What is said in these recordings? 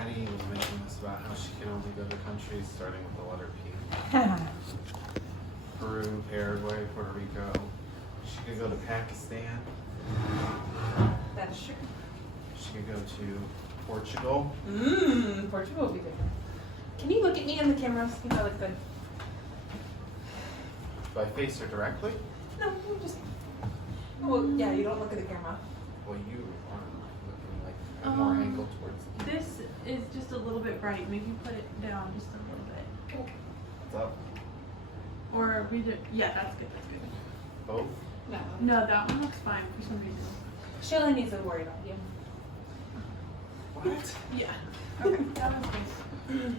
Maddie was making this about how she can only go to countries starting with the letter P. Peru, Paraguay, Puerto Rico. She could go to Pakistan. That's true. She could go to Portugal. Portugal would be different. Can you look at me on the camera? See if I look good. Do I face her directly? No, you just. Well, yeah, you don't look at the camera. Well, you aren't looking like I'm more angled towards the camera. This is just a little bit bright. Maybe put it down just a little bit. What's up? Or we do. Yeah, that's good. That's good. Both? No. No, that one looks fine for some reason. She only needs to worry about you. What? Yeah. Okay, that was good.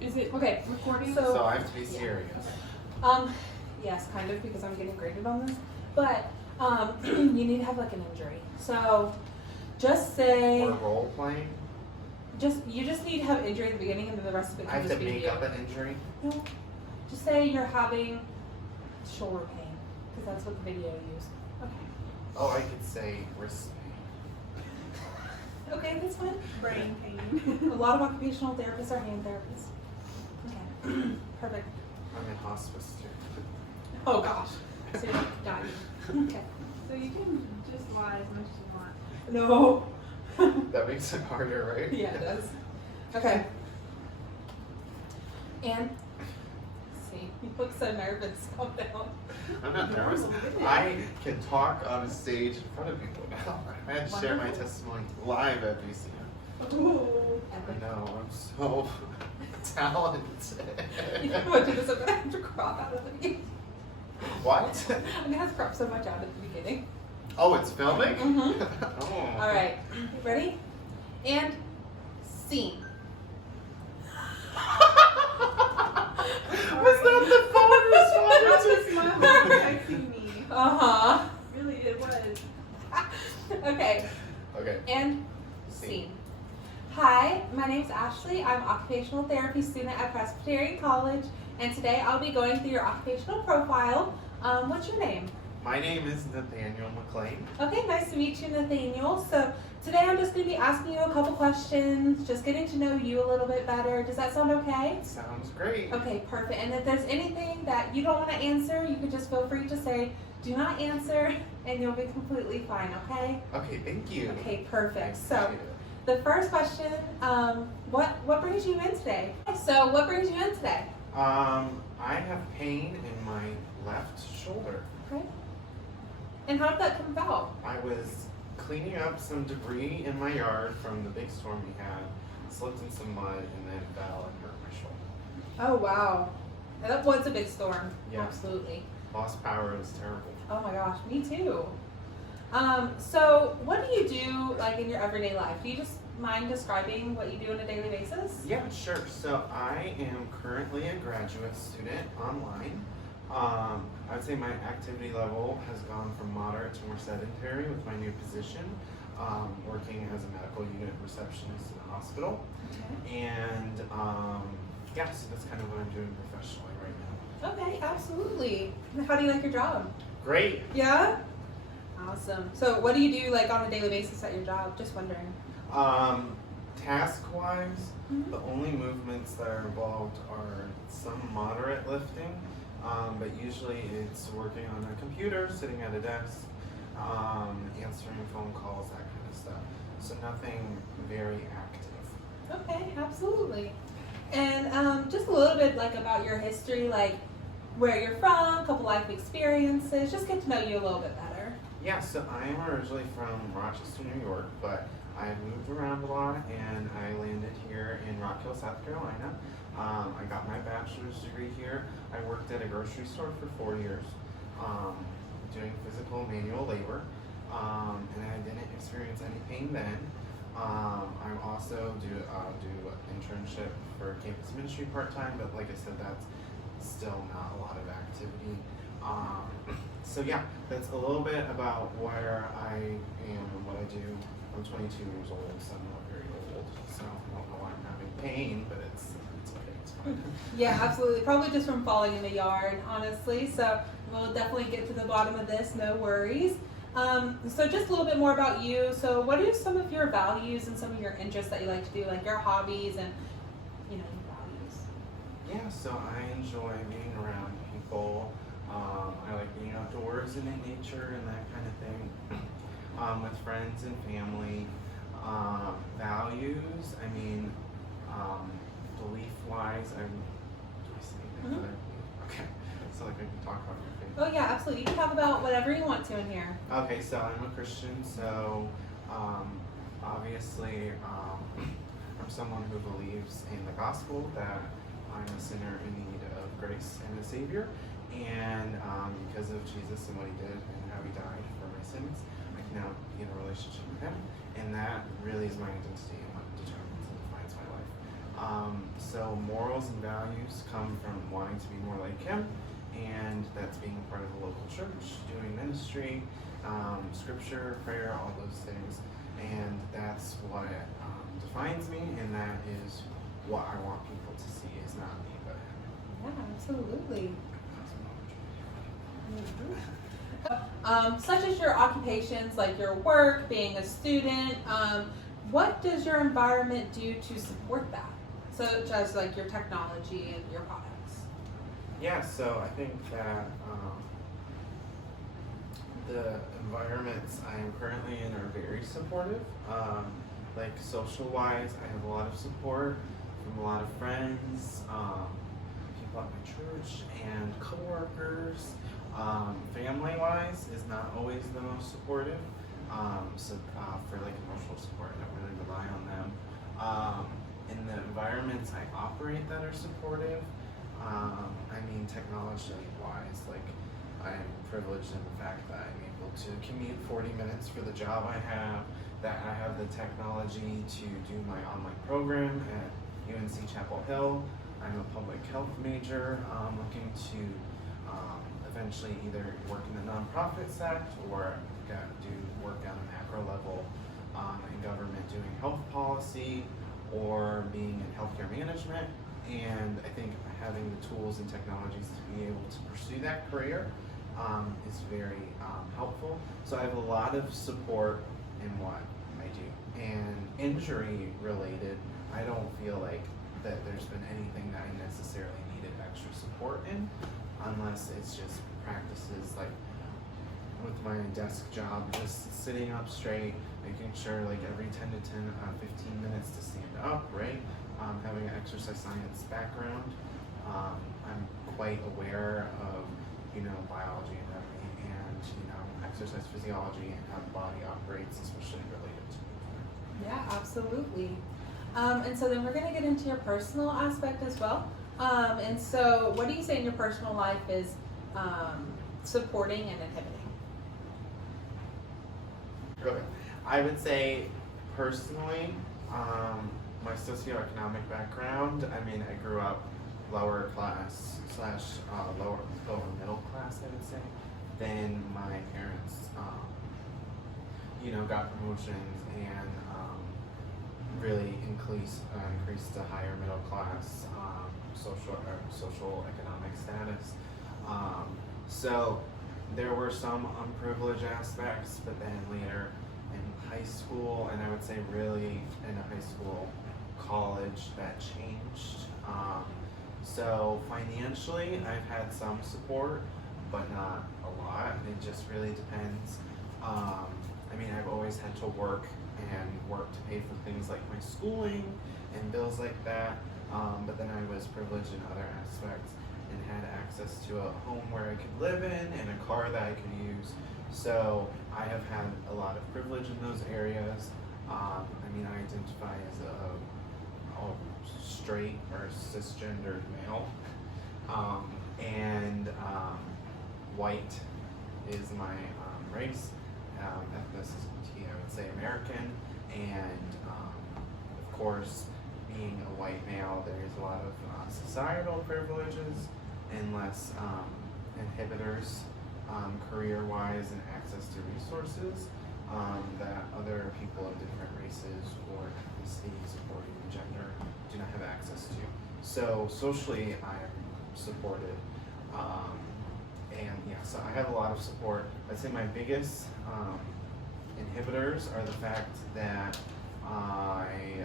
Is it Okay. recording? So I have to be serious. Yes, kind of, because I'm getting graded on this. But you need to have like an injury. So just say Or role playing? you just need to have an injury at the beginning, and then the rest of it I can have just to be make you. up an injury? No. Just say you're having shoulder pain, because that's what the video used. Okay. Oh, I could say wrist pain. Okay, that's fine. brain pain? A lot of occupational therapists are hand therapists. Okay. Perfect. I'm in hospice too. Oh gosh. So you're like dying. Okay. So you can just lie as much as you want. No. That makes it harder, right? Yeah, it does. Okay. And see, you look so nervous. Calm down. I'm not nervous. I can talk on a stage in front of people now. I had to share my testimony live at BCM. Ooh. I know, I'm so talented. You know what? I'm gonna have to crop out of the beginning. What? I'm gonna have to crop so much out at the beginning. Oh, it's filming? Mhm. Oh. All right. Ready? And scene. Was that the phone That response? was my heart texting me. Uh Really, it was. huh. Okay. Okay. And scene. Hi, my name's Ashley. I'm an occupational therapy student at Presbyterian College, and today I'll be going through your occupational profile. What's your name? My name is Nathaniel McLean. Okay, nice to meet you, Nathaniel. So today I'm just going to be asking you a couple questions, just getting to know you a little bit better. Does that sound okay? Sounds great. Okay, perfect. And if there's anything that you don't want to answer, you can just feel free to say, do not answer, and you'll be completely fine, okay? Okay, thank you. Okay, perfect. So Appreciate it. the first question, what brings you in today? So what brings you in today? I have pain in my left shoulder. Okay. And how did that come about? I was cleaning up some debris in my yard from the big storm we had, slipped in some mud, and then fell and hurt my shoulder. Oh, wow. That was a big storm. Yeah. Absolutely. Lost power, it was terrible. Oh my gosh, me too. So what do you do like in your everyday life? Do you just mind describing what you do on a daily basis? Yeah, sure. So I am currently a graduate student online. I would say my activity level has gone from moderate to more sedentary with my new position, working as a medical unit receptionist in a hospital. Okay. And yeah, so that's kind of what I'm doing professionally right now. Okay, absolutely. How do you like your job? Great. Yeah? Awesome. So what do you do like on a daily basis at your job? Just wondering. Task-wise, Mhm. the only movements that are involved are some moderate lifting, but usually it's working on a computer, sitting at a desk, answering phone calls, that kind of stuff. So nothing very active. Okay, absolutely. And just a little bit like about your history, like where you're from, a couple life experiences, just get to know you a little bit better. Yeah, so I am originally from Rochester, New York, but I moved around a lot and I landed here in Rock Hill, South Carolina. I got my bachelor's degree here. I worked at a grocery store for 4 years, doing physical manual labor, and I didn't experience any pain then. I also do internship for campus ministry part-time, but like I said, that's still not a lot of activity. So yeah, that's a little bit about where I am and what I do. I'm 22 years old, so I'm not very old, so I don't know why I'm having pain, but it's okay, it's fine. Yeah, absolutely. Probably just from falling in the yard, honestly. So we'll definitely get to the bottom of this, no worries. So just a little bit more about you. So what are some of your values and some of your interests that you like to do, like your hobbies and your values? Yeah, so I enjoy being around people. I like being outdoors and in nature and that kind of thing. With friends and family. Values, I mean, belief-wise, do I say that? Okay, so like I can talk about your faith. Oh yeah, absolutely. You can talk about whatever you want to in here. Okay, so I'm a Christian, so obviously I'm someone who believes in the gospel that I'm a sinner in need of grace and a savior, and because of Jesus and what he did and how he died for my sins, I can now be in a relationship with him, and that really is my identity and what determines and defines my life. So morals and values come from wanting to be more like him, and that's being a part of a local church, doing ministry, scripture, prayer, all those things, and that's what defines me, and that is what I want people to see is not me but him. Yeah, absolutely. Such as your occupations, like your work, being a student, what does your environment do to support that? Such as like your technology and your products. Yeah, so I think that the environments I am currently in are very supportive. Like social-wise, I have a lot of support from a lot of friends, people at my church, and coworkers. Family-wise is not always the most supportive. For like emotional support, I don't really rely on them. In the environments I operate that are supportive, I mean technology-wise, like I'm privileged in the fact that I'm able to commute 40 minutes for the job I have, that I have the technology to do my online program at UNC Chapel Hill. I'm a public health major, looking to eventually either work in the nonprofit sector or do work on a macro level in government doing health policy or being in healthcare management. And I think having the tools and technologies to be able to pursue that career is very helpful. So I have a lot of support in what I do. And injury related, I don't feel like that there's been anything that I necessarily needed extra support in, unless it's just practices like with my desk job, just sitting up straight, making sure like every 10 to 15 minutes to stand up, right? Having an exercise science background, I'm quite aware of, biology and everything, and, exercise physiology and how the body operates, especially related to movement. Yeah, absolutely. And so then we're going to get into your personal aspect as well. And so what do you say in your personal life is supporting and inhibiting? Okay. I would say personally, my socioeconomic background, I grew up lower class / lower middle class, I would say, than my parents. Got promotions and really increased to higher middle class social economic status. So there were some unprivileged aspects, but then later in high school, and I would say really in a high school, college, that changed. So financially, I've had some support, but not a lot. It just really depends. I've always had to work to pay for things like my schooling and bills like that. But then I was privileged in other aspects and had access to a home where I could live in and a car that I could use. So I have had a lot of privilege in those areas. I identify as a straight or cisgendered male, and white is my race. Ethnicity, I would say American, and of course, being a white male, there is a lot of societal privileges and less inhibitors career-wise and access to resources that other people of different races or ethnicities or even gender do not have access to. So socially, I am supported, and yeah, so I have a lot of support. I'd say my biggest inhibitors are the fact that I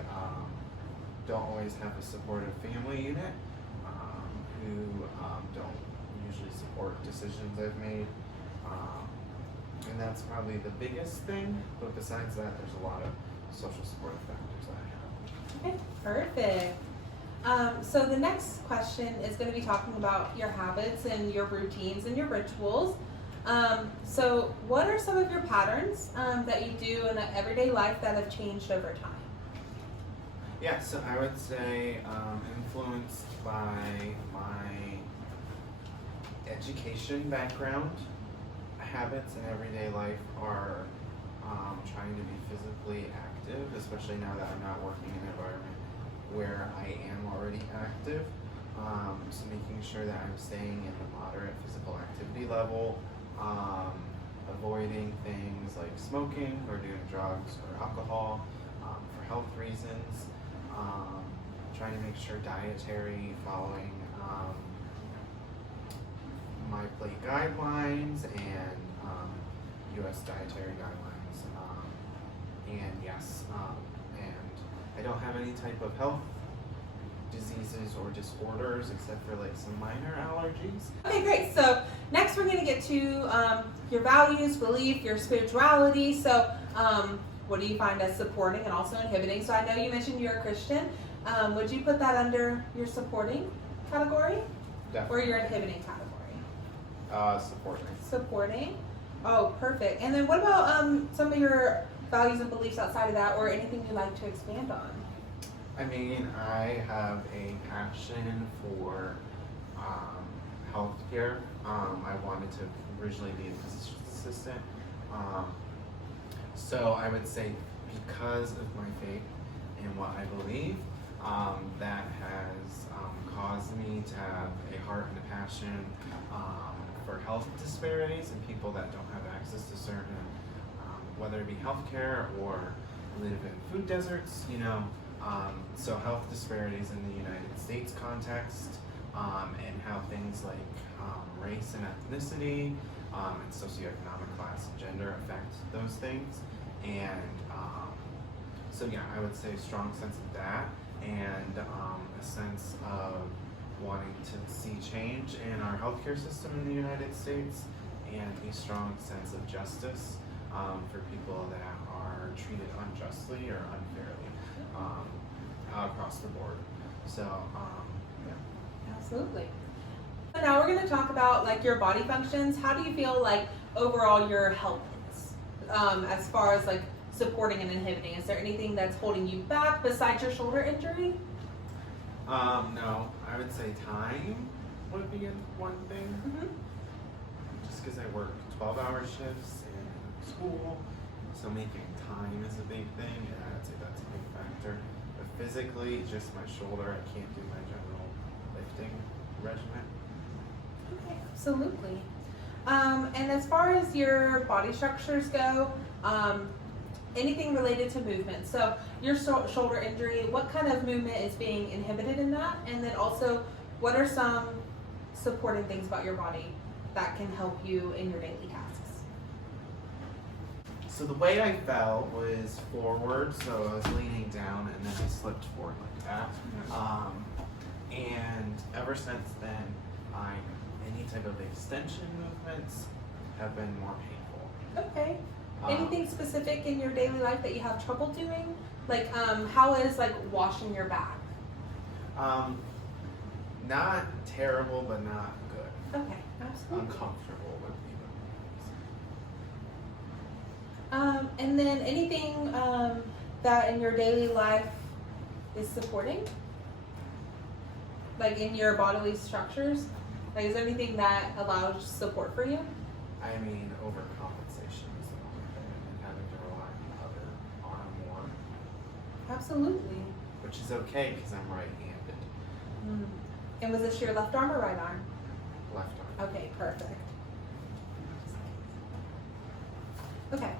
don't always have a supportive family unit who don't usually support decisions I've made. And that's probably the biggest thing, but besides that, there's a lot of social supportive factors that I have. Okay, perfect. So the next question is going to be talking about your habits and your routines and your rituals. So what are some of your patterns that you do in everyday life that have changed over time? Yeah, so I would say influenced by my education background, habits in everyday life are trying to be physically active, especially now that I'm not working in an environment where I am already active. So making sure that I'm staying in a moderate physical activity level, avoiding things like smoking or doing drugs or alcohol for health reasons, trying to make sure dietary, following my plate guidelines and U.S. dietary guidelines, and yes, and I don't have any type of health diseases or disorders except for like some minor allergies. Okay, great. So next we're going to get to your values, belief, your spirituality. So what do you find as supporting and also inhibiting? So I know you mentioned you're a Christian. Would you put that under your supporting category? Definitely. Or your inhibiting category? Supporting. Supporting. Oh, perfect. And then what about some of your values and beliefs outside of that, or anything you'd like to expand on? I mean, I have a passion for healthcare. I wanted to originally be a physician's assistant. So I would say because of my faith and what I believe, that has caused me to have a heart and a passion for health disparities and people that don't have access to certain, whether it be healthcare or live in food deserts, you know. So health disparities in the United States context, and how things like race and ethnicity, and socioeconomic class and gender affect those things. And so yeah, I would say a strong sense of that, and a sense of wanting to see change in our healthcare system in the United States, and a strong sense of justice for people that are treated unjustly or unfairly across the board. So yeah. Absolutely. So now we're going to talk about like your body functions. How do you feel like overall your health is as far as like supporting and inhibiting? Is there anything that's holding you back besides your shoulder injury? No, I would say time would be one thing. Mm-hmm. Just because I work 12-hour shifts in school, so making time is a big thing, and I'd say that's a big factor. But physically, just my shoulder, I can't do my general lifting regimen. Okay, absolutely. And as far as your body structures go, anything related to movement. So your shoulder injury, what kind of movement is being inhibited in that? And then also, what are some supporting things about your body that can help you in your daily tasks? So the way I fell was forward, so I was leaning down and then I slipped forward like that. And ever since then, any type of extension movements have been more painful. Okay. Anything specific in your daily life that you have trouble doing? Like, how is like washing your back? Not terrible, but not good. Okay, absolutely. Uncomfortable would be And then anything that in your daily life is supporting? Like in your bodily structures? Like, is there anything that allows support for you? I mean, overcompensation is the only thing, and having to rely on the other arm more, Absolutely. which is okay because I'm right-handed. Mm. And was this your left arm or right arm? Left arm. Okay, perfect. Okay,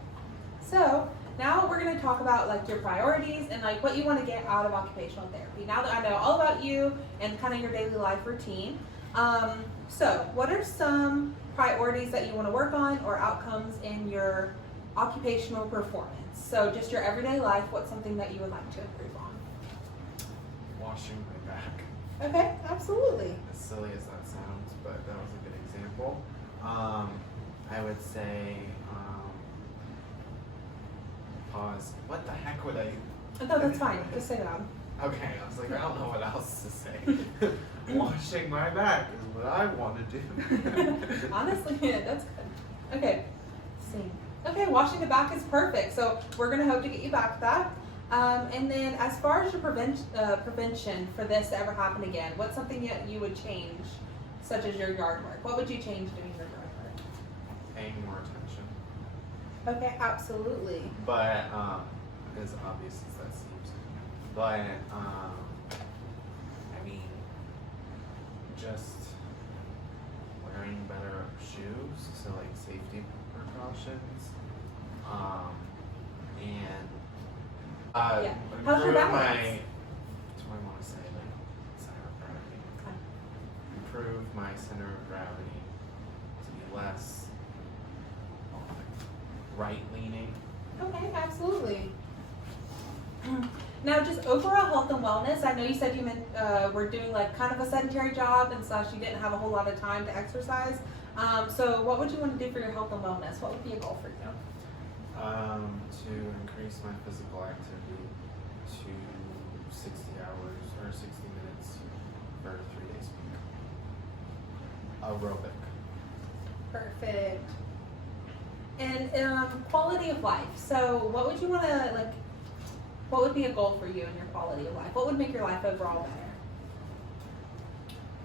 so now we're going to talk about like your priorities and like what you want to get out of occupational therapy. Now that I know all about you and kind of your daily life routine, So what are some priorities that you want to work on or outcomes in your occupational performance? So just your everyday life, what's something that you would like to improve on? Washing my back. Okay, absolutely. As silly as that sounds, but that was a good example. I would say, pause. What the heck would I? No, that's fine. Just say that. Okay, I was like, I don't know what else to say. Washing my back is what I want to do. Honestly, yeah, that's good. Okay, same. Okay, washing the back is perfect. So we're gonna hope to get you back to that. And then as far as your prevention for this to ever happen again, what's something that you would change, such as your yard work? What would you change doing your yard work? Paying more attention. Okay, absolutely. But, as obvious as that seems. But, I mean, just wearing better shoes, so like safety precautions. And, Yeah. How's your improve balance? my, what do I want to say, like, center of gravity. Improve my center of gravity to be less right leaning. Okay, absolutely. Now, just overall health and wellness. I know you said you were doing like kind of a sedentary job and slash you didn't have a whole lot of time to exercise. So what would you want to do for your health and wellness? What would be a goal for you? To increase my physical activity to 60 hours or 60 minutes for 3 days a week. Aerobic. Perfect. And quality of life. So what would you want to like? What would be a goal for you in your quality of life? What would make your life overall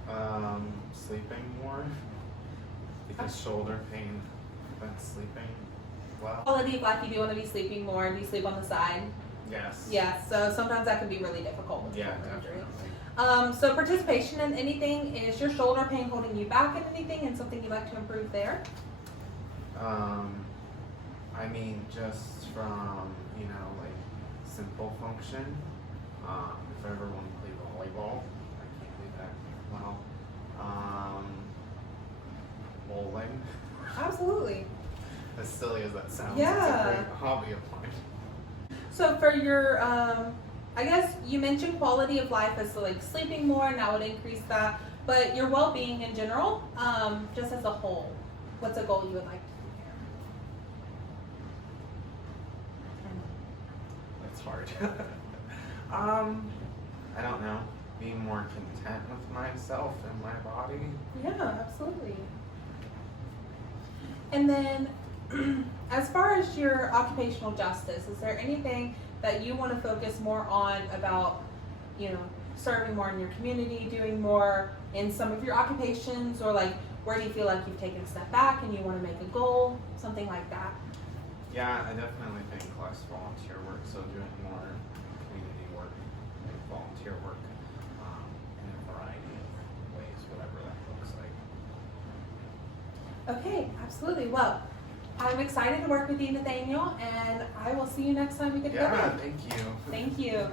better? Sleeping more because shoulder pain prevents sleeping well. Quality of life. You do want to be sleeping more. Do you sleep on the side? Yes. Yes. So sometimes that can be really difficult with Yeah, shoulder injury. definitely. So participation in anything, is your shoulder pain holding you back in anything and something you'd like to improve there? I mean, just from, you know, like simple function. If I ever want to play volleyball, I can't do that well. Bowling. Absolutely. As silly as that sounds, Yeah. it's a great hobby of mine. So for your, I guess you mentioned quality of life as so like sleeping more and that would increase that, but your well-being in general, just as a whole, what's a goal you would like to see That's hard. I don't know. Being more content with myself and my body. here? Yeah, absolutely. And then, as far as your occupational justice, is there anything that you want to focus more on about, you know, serving more in your community, doing more in some of your occupations, or like where do you feel like you've taken a step back and you want to make a goal, something like that? Yeah, I definitely think less volunteer work, so doing more community work, like volunteer work, in a variety of ways, whatever that looks like. Okay, absolutely. Well, I'm excited to work with you, Nathaniel, and I will see you next time we get together. Yeah, thank you. Thank you.